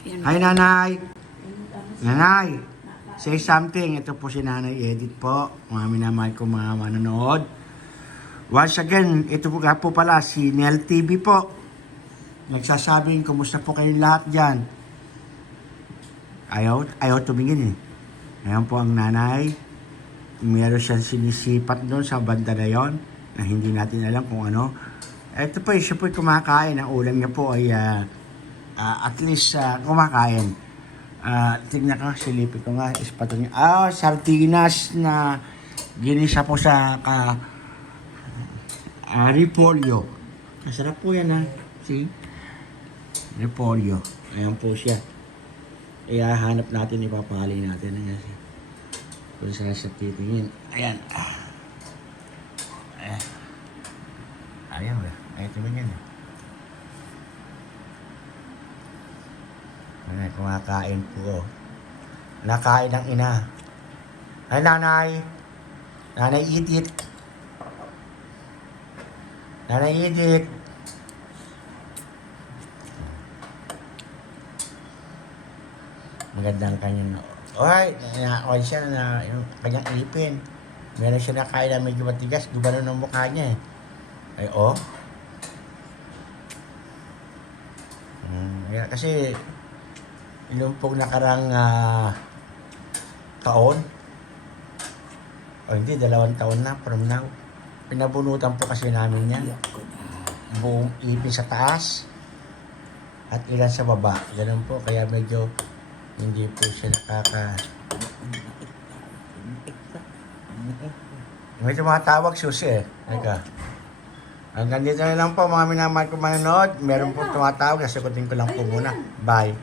Hi, Nanay. Nanay, say something. Ito po si Nanay Edith po. Mga minamahal ko mga manonood. Once again, ito po nga po pala si Nel TV po. Nagsasabing, kumusta po kayong lahat dyan? Ayaw tumingin eh. Ngayon po ang nanay. Meron siyang sinisipat doon sa banda na yon na hindi natin alam kung ano. Ito po, siya po kumakain. Ang ulam niya po ay at least kumakain. Tignan ko, silipin ko nga, ispato niya. Sardinas na ginisa po sa repolyo. Masarap po yan ha. See? Repolyo. Ayan po siya. Hanap natin, ipapahali natin. Ayan. Kung saan siya titingin. Ayan. Ayan. Ayan. Ayan tumingin. Ayan, kumakain po. Nakain ng ina. Ay, nanay. Nanay Edith. Nanay Edith. Magandang kanyang okay, nakakain siya na yung kanyang ipin. Meron siya nakain na medyo matigas. Gumano ng mukha niya eh. Ay, oh. Kasi yung pong nakarang taon, o hindi, 2 taon na from now, pinabunutan po kasi namin yan. Buong ipin sa taas at ilan sa baba. Ganun po, kaya medyo hindi po siya may tumatawag susi eh. Eka. Hanggang dito na lang po mga minamahal ko manonood. Meron po tumatawag, nasagutin ko lang po muna. Bye.